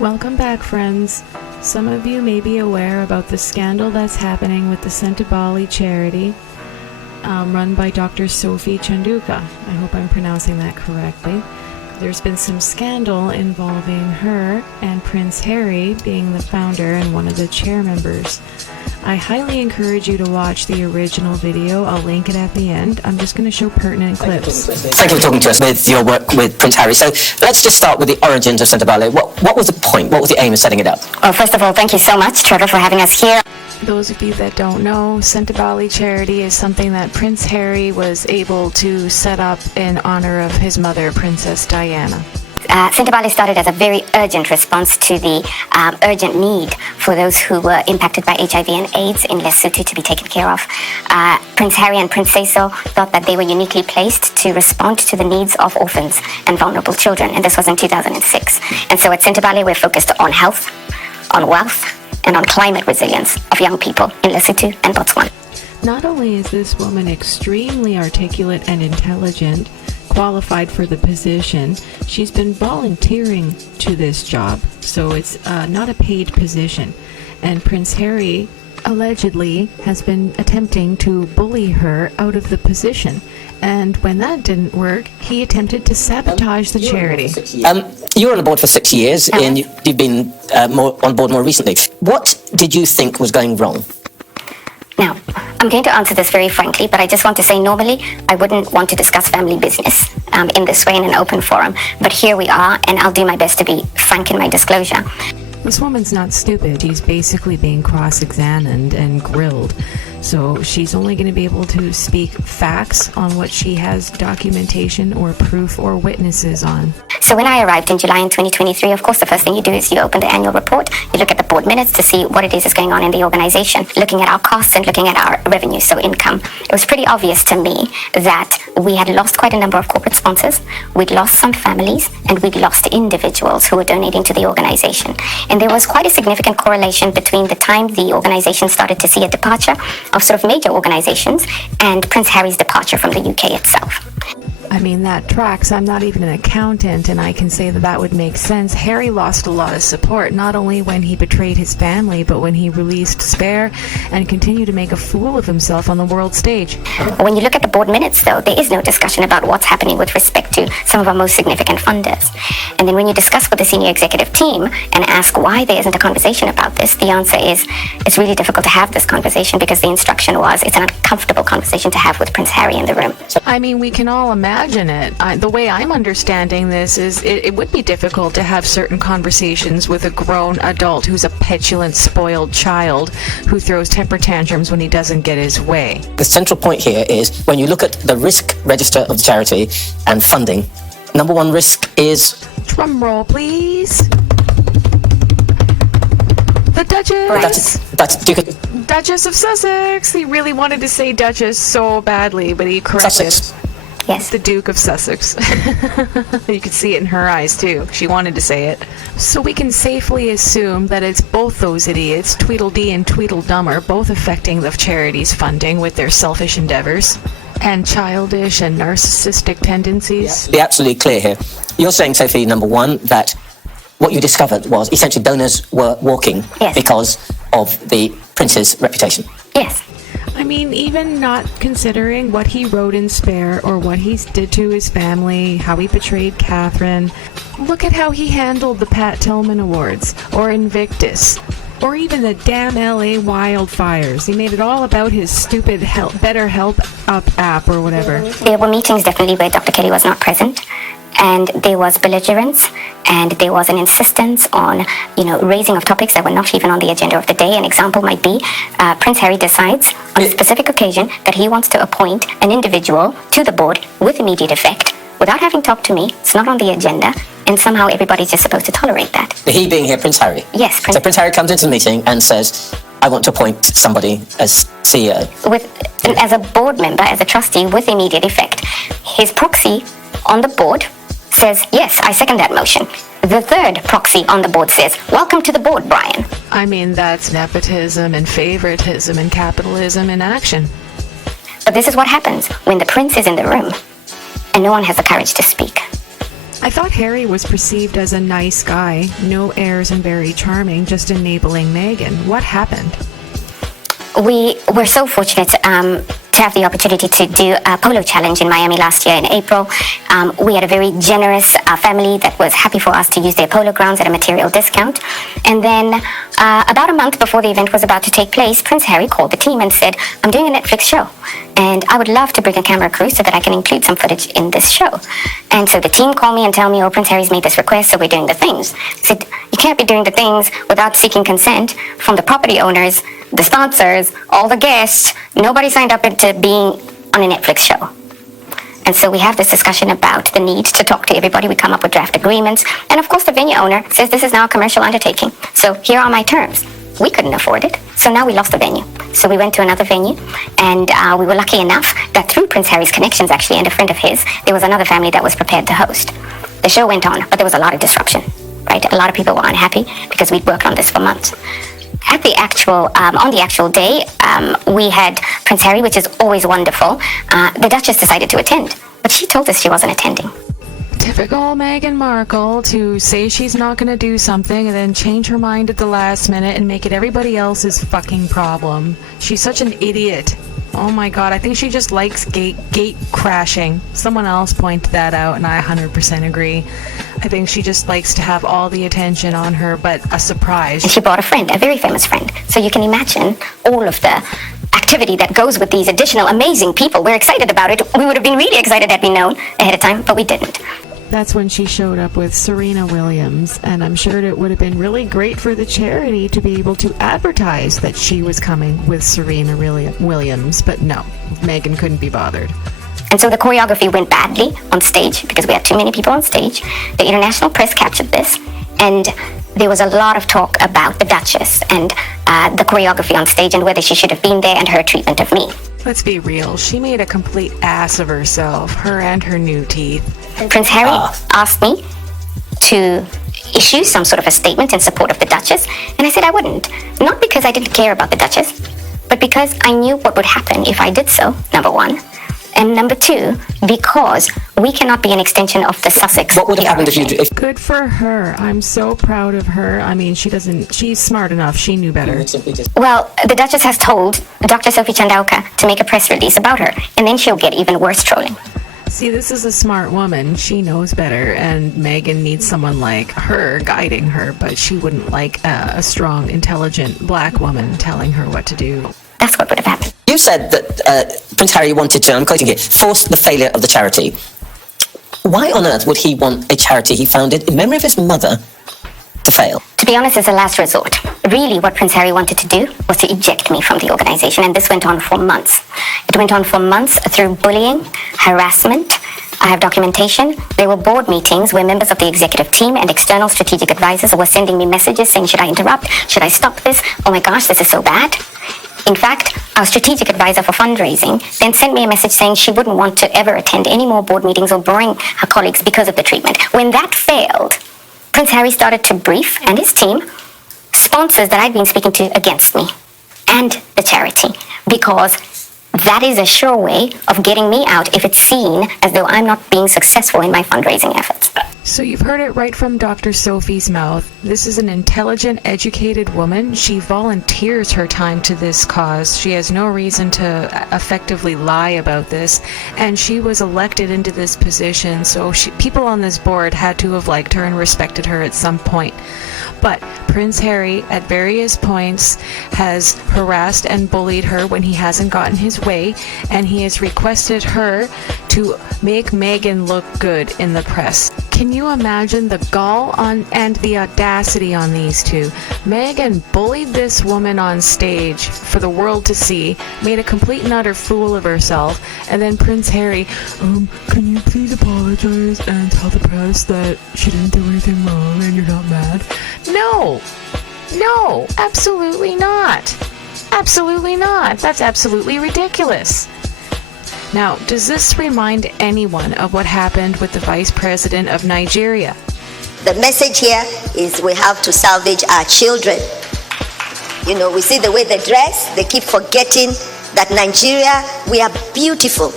Welcome back, friends. Some of you may be aware about the scandal that's happening with the Sentebale charity run by Dr. Sophie Chandauka. I hope I'm pronouncing that correctly. There's been some scandal involving her and Prince Harry being the founder and one of the chair members. I highly encourage you to watch the original video. I'll link it at the end. I'm just going to show pertinent clips. Thank you for talking to us with your work with Prince Harry. So let's just start with the origins of Sentebale. What was the point? What was the aim of setting it up? Well, first of all, thank you so much, Trevor, for having us here. Those of you that don't know, Sentebale charity is something that Prince Harry was able to set up in honor of his mother, Princess Diana. Sentebale started as a very urgent response to the urgent need for those who were impacted by HIV and AIDS in Lesotho to be taken care of. Prince Harry and Princess thought that they were uniquely placed to respond to the needs of orphans and vulnerable children, and this was in 2006. And so at Sentebale, we're focused on health, on wealth, and on climate resilience of young people in Lesotho and Botswana. Not only is this woman extremely articulate and intelligent, qualified for the position, she's been volunteering to this job, so it's not a paid position. And Prince Harry allegedly has been attempting to bully her out of the position. And when that didn't work, he attempted to sabotage the charity. You were on the board for 6 years, and you've been on board more recently. What did you think was going wrong? Now, I'm going to answer this very frankly, but I just want to say normally I wouldn't want to discuss family business in this way in an open forum. But here we are, and I'll do my best to be frank in my disclosure. This woman's not stupid. She's basically being cross-examined and grilled. So she's only going to be able to speak facts on what she has documentation or proof or witnesses on. So when I arrived in July in 2023, of course, the first thing you do is you open the annual report, you look at the board minutes to see what it is that's going on in the organization, looking at our costs and looking at our revenue, so income. It was pretty obvious to me that we had lost quite a number of corporate sponsors, we'd lost some families, and we'd lost individuals who were donating to the organization. And there was quite a significant correlation between the time the organization started to see a departure of sort of major organizations and Prince Harry's departure from the UK itself. I mean, that tracks. I'm not even an accountant, and I can say that that would make sense. Harry lost a lot of support, not only when he betrayed his family, but when he released Spare and continued to make a fool of himself on the world stage. When you look at the board minutes, though, there is no discussion about what's happening with respect to some of our most significant funders. And then when you discuss with the senior executive team and ask why there isn't a conversation about this, the answer is it's really difficult to have this conversation because the instruction was it's an uncomfortable conversation to have with Prince Harry in the room. I mean, we can all imagine it. The way I'm understanding this is it would be difficult to have certain conversations with a grown adult who's a petulant, spoiled child who throws temper tantrums when he doesn't get his way. The central point here is when you look at the risk register of the charity and funding, number one risk is... Drum roll, please. The Duchess! That's Duchess of Sussex! He really wanted to say Duchess so badly, but he corrected. Sussex. Yes. The Duke of Sussex. You could see it in her eyes, too. She wanted to say it. So we can safely assume that it's both those idiots, Tweedledee and Tweedledum, are both affecting the charity's funding with their selfish endeavors and childish and narcissistic tendencies. To be absolutely clear here, you're saying, Sophie, number one, that what you discovered was essentially donors were walking because of the prince's reputation. Yes. I mean, even not considering what he wrote in Spare or what he did to his family, how he betrayed Catherine. Look at how he handled the Pat Tillman Awards, or Invictus, or even the damn LA wildfires. He made it all about his stupid Better Help Up app or whatever. There were meetings definitely where Dr. Kelly was not present, and there was belligerence, and there was an insistence on, raising of topics that were not even on the agenda of the day. An example might be Prince Harry decides on a specific occasion that he wants to appoint an individual to the board with immediate effect without having talked to me. It's not on the agenda, and somehow everybody's just supposed to tolerate that. He being here, Prince Harry? Yes. So Prince Harry comes into the meeting and says, I want to appoint somebody as CEO. As a board member, as a trustee with immediate effect. His proxy on the board says, yes, I second that motion. The third proxy on the board says, welcome to the board, Brian. I mean, that's nepotism and favoritism and capitalism in action. But this is what happens when the prince is in the room and no one has the courage to speak. I thought Harry was perceived as a nice guy, no airs and very charming, just enabling Meghan. What happened? We were so fortunate to have the opportunity to do a polo challenge in Miami last year in April. We had a very generous family that was happy for us to use their polo grounds at a material discount. And then about a month before the event was about to take place, Prince Harry called the team and said, I'm doing a Netflix show, and I would love to bring a camera crew so that I can include some footage in this show. And so the team called me and tell me, oh, Prince Harry's made this request, so we're doing the things. I said, you can't be doing the things without seeking consent from the property owners, the sponsors, all the guests. Nobody signed up into being on a Netflix show. And so we have this discussion about the need to talk to everybody. We come up with draft agreements. And of course, the venue owner says this is now a commercial undertaking. So here are my terms. We couldn't afford it. So now we lost the venue. So we went to another venue. And we were lucky enough that through Prince Harry's connections, actually, and a friend of his, there was another family that was prepared to host. The show went on, but there was a lot of disruption, right? A lot of people were unhappy because we'd worked on this for months. At the actual, on the actual day, we had Prince Harry, which is always wonderful. The Duchess decided to attend, but she told us she wasn't attending. Typical Meghan Markle to say she's not going to do something and then change her mind at the last minute and make it everybody else's fucking problem. She's such an idiot. Oh my god, I think she just likes gate crashing. Someone else pointed that out and I 100% agree. I think she just likes to have all the attention on her, but a surprise. And she brought a friend, a very famous friend. So you can imagine all of the activity that goes with these additional amazing people. We're excited about it. We would have been really excited had we known ahead of time, but we didn't. That's when she showed up with Serena Williams, and I'm sure it would have been really great for the charity to be able to advertise that she was coming with Serena Williams, but no, Meghan couldn't be bothered. And so the choreography went badly on stage because we had too many people on stage. The international press captured this, and there was a lot of talk about the Duchess and the choreography on stage and whether she should have been there and her treatment of me. Let's be real, she made a complete ass of herself, her and her new teeth. Prince Harry asked me to issue some sort of a statement in support of the Duchess, and I said I wouldn't. Not because I didn't care about the Duchess, but because I knew what would happen if I did so, number one. And number two, because we cannot be an extension of the Sussex. What would have happened if you... Good for her. I'm so proud of her. I mean, she's smart enough. She knew better. Well, the Duchess has told Dr. Sophie Chandauka to make a press release about her, and then she'll get even worse trolling. See, this is a smart woman. She knows better, and Meghan needs someone like her guiding her, but she wouldn't like a strong, intelligent black woman telling her what to do. That's what would have happened. You said that Prince Harry wanted to, I'm quoting here, force the failure of the charity. Why on earth would he want a charity he founded in memory of his mother to fail? To be honest, it's a last resort. Really, what Prince Harry wanted to do was to eject me from the organization, and this went on for months. It went on for months through bullying, harassment. I have documentation. There were board meetings where members of the executive team and external strategic advisors were sending me messages saying, should I interrupt? Should I stop this? Oh my gosh, this is so bad. In fact, our strategic advisor for fundraising then sent me a message saying she wouldn't want to ever attend any more board meetings or bring her colleagues because of the treatment. When that failed, Prince Harry started to brief, and his team, sponsors that I'd been speaking to against me and the charity, because that is a sure way of getting me out if it's seen as though I'm not being successful in my fundraising efforts. So you've heard it right from Dr. Sophie's mouth. This is an intelligent, educated woman. She volunteers her time to this cause. She has no reason to effectively lie about this. And she was elected into this position, so people on this board had to have liked her and respected her at some point. But Prince Harry, at various points, has harassed and bullied her when he hasn't gotten his way, and he has requested her to make Meghan look good in the press. Can you imagine the gall and the audacity on these two? Meghan bullied this woman on stage for the world to see, made a complete and utter fool of herself, and then Prince Harry, can you please apologize and tell the press that she didn't do anything wrong and you're not mad? No, absolutely not. Absolutely not. That's absolutely ridiculous. Now, does this remind anyone of what happened with the Vice President of Nigeria? The message here is we have to salvage our children. You know, we see the way they dress, they keep forgetting that Nigeria, we are beautiful.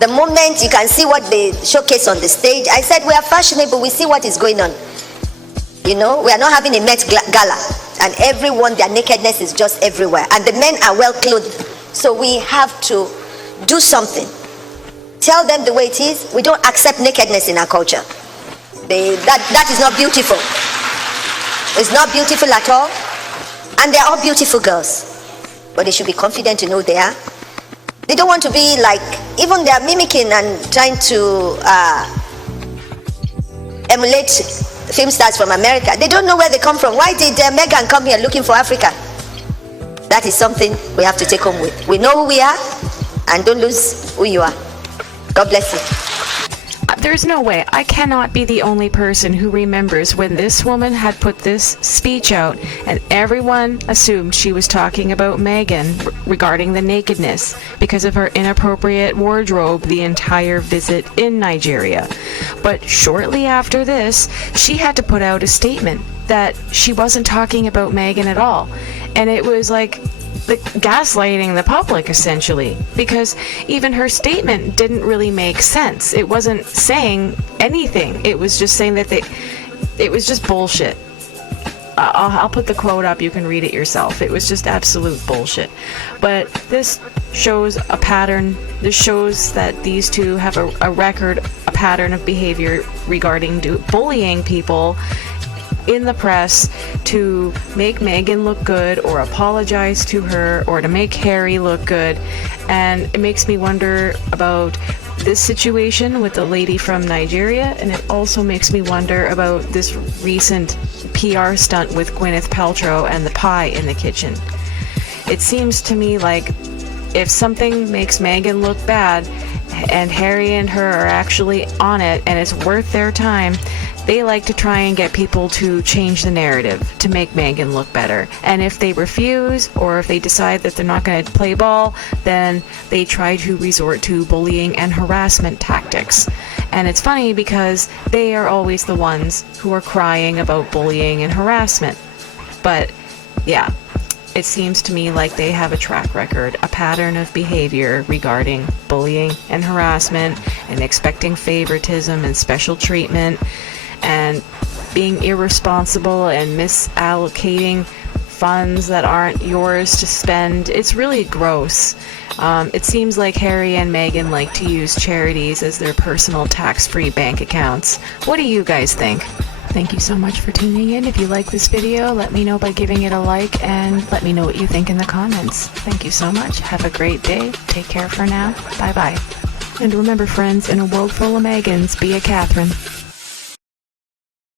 The moment you can see what they showcase on the stage, I said we are fashionable, we see what is going on. You know, we are not having a Met Gala, and everyone, their nakedness is just everywhere, and the men are well clothed. So we have to do something. Tell them the way it is. We don't accept nakedness in our culture. That is not beautiful. It's not beautiful at all. And they're all beautiful girls, but they should be confident to know they are. They don't want to be like, even they are mimicking and trying to emulate film stars from America. They don't know where they come from. Why did Meghan come here looking for Africa? That is something we have to take home with. We know who we are, and don't lose who you are. God bless you. There's no way. I cannot be the only person who remembers when this woman had put this speech out and everyone assumed she was talking about Meghan regarding the nakedness because of her inappropriate wardrobe the entire visit in Nigeria. But shortly after this, she had to put out a statement that she wasn't talking about Meghan at all. And it was like gaslighting the public, essentially, because even her statement didn't really make sense. It wasn't saying anything. It was just saying that it was just bullshit. I'll put the quote up, you can read it yourself. It was just absolute bullshit. But this shows a pattern. This shows that these two have a record, a pattern of behavior regarding bullying people in the press to make Meghan look good or apologize to her or to make Harry look good. And it makes me wonder about this situation with the lady from Nigeria, and it also makes me wonder about this recent PR stunt with Gwyneth Paltrow and the pie in the kitchen. It seems to me like if something makes Meghan look bad and Harry and her are actually on it and it's worth their time, they like to try and get people to change the narrative to make Meghan look better. And if they refuse, or if they decide that they're not going to play ball, then they try to resort to bullying and harassment tactics. And it's funny because they are always the ones who are crying about bullying and harassment. But yeah, it seems to me like they have a track record, a pattern of behavior regarding bullying and harassment and expecting favoritism and special treatment and being irresponsible and misallocating funds that aren't yours to spend. It's really gross. It seems like Harry and Meghan like to use charities as their personal tax-free bank accounts. What do you guys think? Thank you so much for tuning in. If you like this video, let me know by giving it a like and let me know what you think in the comments. Thank you so much. Have a great day. Take care for now. Bye-bye. And remember, friends, in a world full of Meghans, be a Catherine.